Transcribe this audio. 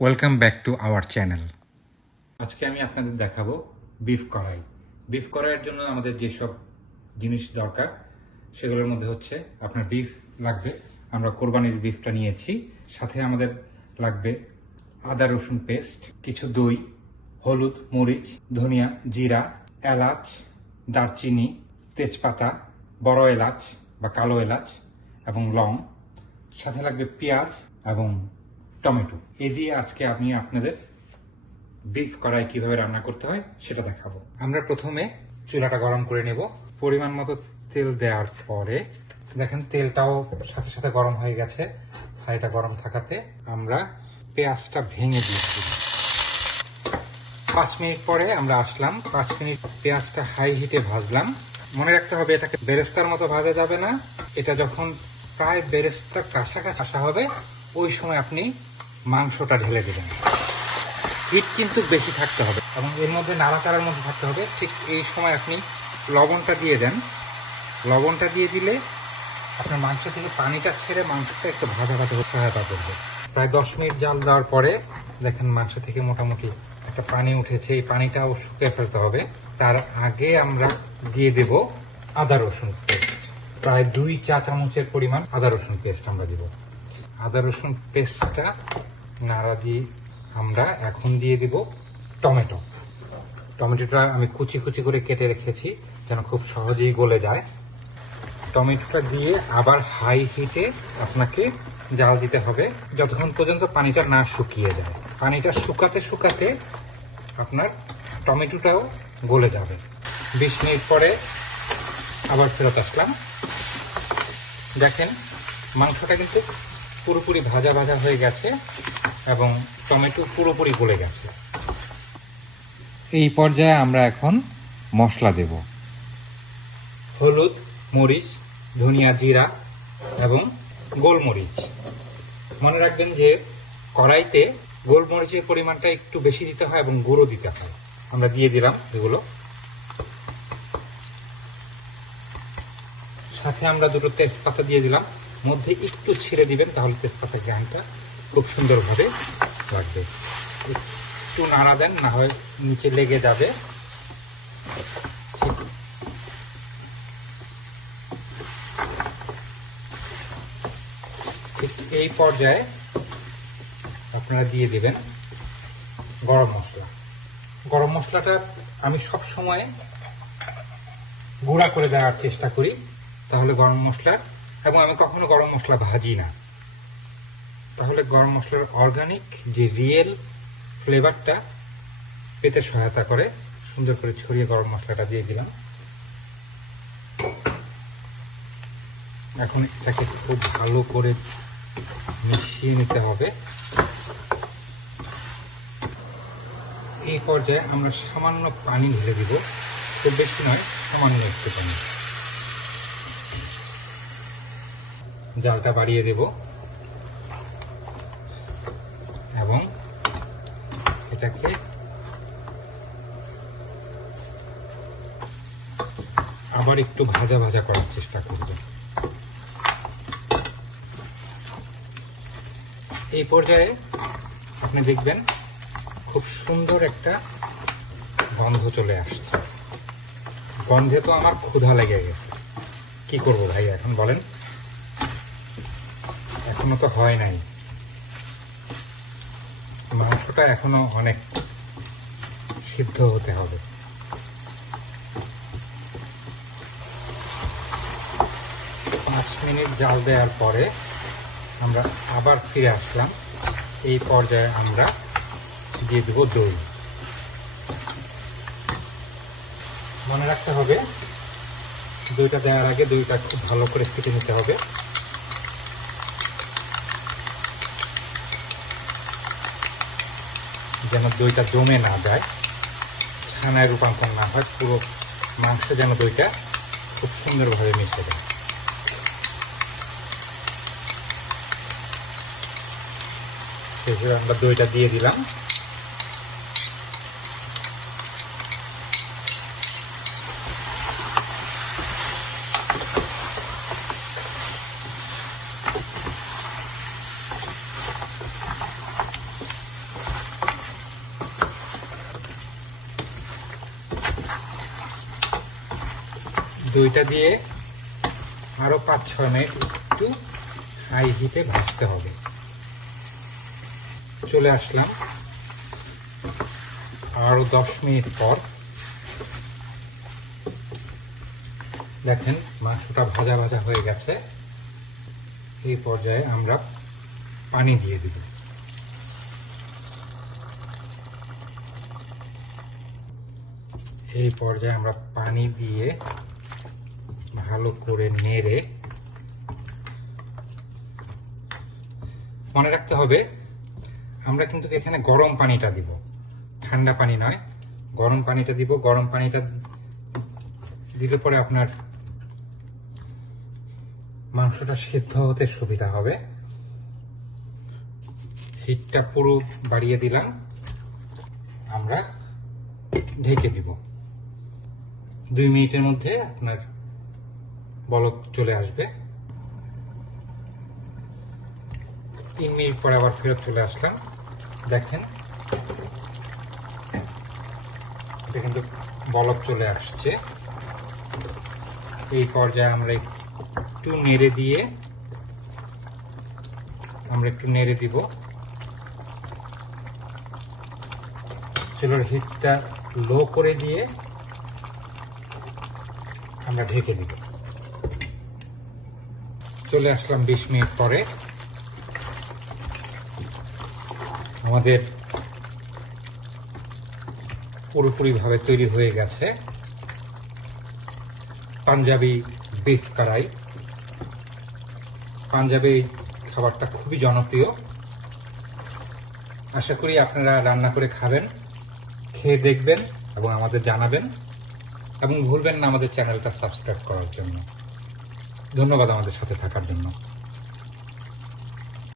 Welcome back to our channel. আজকে আমি আপনাদের দেখাবো বিফ কড়াই। বিফ কড়াইয়ের জন্য আমাদের যেসব জিনিস দরকার সেগুলোর মধ্যে হচ্ছে আপনার বিফ লাগবে। আমরা কোরবানির বিফটা নিয়েছি। সাথে আমাদের লাগবে আদা রসুন পেস্ট, কিছু দই, হলুদ, মরিচ, ধনিয়া, জিরা, এলাচ, দারচিনি, তেজপাতা, বড় এলাচ বা কালো এলাচ এবং লং। সাথে লাগবে পেঁয়াজ এবং টমেটো। এই দিয়ে আজকে আমি আপনাদের বিফ কড়াই কিভাবে রান্না করতে হয় সেটা দেখাবো। আমরা প্রথমে চুলাটা গরম করে নেব। পরিমাণ মতো তেল দেওয়ার পরে দেখেন তেলটাও সাথে সাথে গরম হয়ে গেছে। হাঁড়িটা গরম থাকাতে আমরা পেঁয়াজটা ভেঙে দিয়েছি। 5 মিনিট পরে আমরা আসলাম। 5 মিনিট পেঁয়াজটা হাই হিটে ভাজলাম। মনে রাখতে হবে এটাকে বেরেস্তার মতো ভাজা যাবে না। এটা যখন প্রায় বেরেস্তা কাঁচা হবে ওই সময় আপনি মাংসটা ঢেলে দেবেন। হিট কিন্তু বেশি থাকতে হবে এবং এর মধ্যে নাড়াচাড়ার মধ্যে থাকতে হবে। ঠিক এই সময় আপনি লবণটা দিয়ে দেন। লবণটা দিয়ে দিলে আপনার মাংস থেকে পানিটা ছেড়ে মাংসটা একটু ভাজা ভাজা সহায়তা করবে। প্রায় 10 মিনিট জাল দেওয়ার পরে দেখেন মাংস থেকে মোটামুটি একটা পানি উঠেছে। এই পানিটাও শুকিয়ে ফেলতে হবে। তার আগে আমরা দিয়ে দেব আদা রসুন পেস্ট। প্রায় 2 চা চামচের পরিমাণ আদা রসুন পেস্ট আমরা দিব। আদা রসুন পেস্টটা নাড়া দিয়ে আমরা এখন দিয়ে দিব টমেটো। টমেটোটা আমি কুচি কুচি করে কেটে রেখেছি যেন খুব সহজেই গলে যায়। টমেটোটা দিয়ে আবার হাই হিটে আপনাকে জাল দিতে হবে যতক্ষণ পর্যন্ত পানিটা না শুকিয়ে যায়। পানিটা শুকাতে শুকাতে আপনার টমেটোটাও গলে যাবে। 20 মিনিট পরে আবার ফেরত আসলাম। দেখেন মাংসটা কিন্তু পুরোপুরি ভাজা ভাজা হয়ে গেছে এবং টমেটো পুরোপুরি গলে গেছে। এই পর্যায়ে আমরা এখন মশলা দেব। হলুদ, মরিচ, ধনিয়া, জিরা এবং গোলমরিচ। মনে রাখবেন যে কড়াইতে গোলমরিচের পরিমাণটা একটু বেশি দিতে হয় এবং গুঁড়ো দিতে হয়। আমরা দিয়ে দিলাম এগুলো। সাথে আমরা 2টো তেজপাতা দিয়ে দিলাম। মধ্যে একটু ছিঁড়ে দিবেন তাহলে তেজপাতার ঘ্রাণটা খুব সুন্দরভাবে লাগবে। একটু নাড়া দেন, না হয় নিচে লেগে যাবে। ঠিক এই পর্যায়ে আপনারা দিয়ে দিবেন গরম মশলা। গরম মশলাটা আমি সব সময় গুঁড়া করে দেওয়ার চেষ্টা করি, তাহলে গরম মশলা, এবং আমি কখনো গরম মশলা ভাজি না, তাহলে গরম মশলার অর্গানিক যে রিয়েল ফ্লেভারটা পেতে সহায়তা করে। সুন্দর করে ছড়িয়ে গরম মশলাটা দিয়ে দিলাম। এখন এটাকে খুব ভালো করে মিশিয়ে নিতে হবে। এই পর্যায়ে আমরা সামান্য পানি ঢেলে দিব, খুব বেশি নয়, সামান্য একটু পানি। জালটা বাড়িয়ে দেব এবং এটাকে আবার একটু ভাজা ভাজা করার চেষ্টা করব। এই পর্যায়ে আপনি দেখবেন খুব সুন্দর একটা গন্ধ চলে আসছে। গন্ধে তো আমার ক্ষুধা লেগে গেছে। কি করব ভাই এখন বলেন? এখনো তো হয় নাই, মাংসটা এখনো অনেক সিদ্ধ হতে হবে। পাঁচ মিনিট জাল দেওয়ার পরে আমরা আবার ফিরে আসলাম। এই পর্যায়ে আমরা দিয়ে দেব দই। মনে রাখতে হবে দইটা দেওয়ার আগে দইটা খুব ভালো করে ফেটে নিতে হবে। যেন দইটা জমে না যায়, ছানায় রূপান্তর না হয়, পুরো মাংসে যেন দইটা খুব সুন্দরভাবে মিশে যায়। শেষে আমরা দইটা দিয়ে দিলাম। দইটা দিয়ে আরো 5-6 মিনিট একটু হাই হিটে ভাজতে হবে। চলে আসলাম আরো 10 মিনিট পর। দেখেন মাংসটা ভাজা ভাজা হয়ে গেছে। এই পর্যায়ে আমরা পানি দিয়ে দিব। এই পর্যায়ে আমরা পানি দিয়ে ভালো করে নেড়ে, মনে রাখতে হবে আমরা কিন্তু এখানে গরম পানিটা দিব, ঠান্ডা পানি নয়, গরম পানিটা দিব। গরম পানিটা দিলে পরে আপনার মাংসটা সিদ্ধ হতে সুবিধা হবে। হিটটা পুরো বাড়িয়ে দিলাম, আমরা ঢেকে দিব। 2 মিনিটের মধ্যে আপনার বলক চলে আসবে। 3 মিনিট পরে আবার ফেরত চলে আসলাম। দেখেন এটা কিন্তু বলক চলে আসছে। এই পর্যায়ে আমরা একটু নেড়ে দিব। চুলার হিটটা লো করে দিয়ে আমরা ঢেকে দিব। চলে আসলাম 20 মিনিট পরে। আমাদের পুরোপুরিভাবে তৈরি হয়ে গেছে পাঞ্জাবি বিফ কড়াই। পাঞ্জাবি খাবারটা খুবই জনপ্রিয়। আশা করি আপনারা রান্না করে খাবেন, খেয়ে দেখবেন এবং আমাদের জানাবেন, এবং ভুলবেন না আমাদের চ্যানেলটা সাবস্ক্রাইব করার জন্য। ধন্যবাদ আমাদের সাথে থাকার জন্য।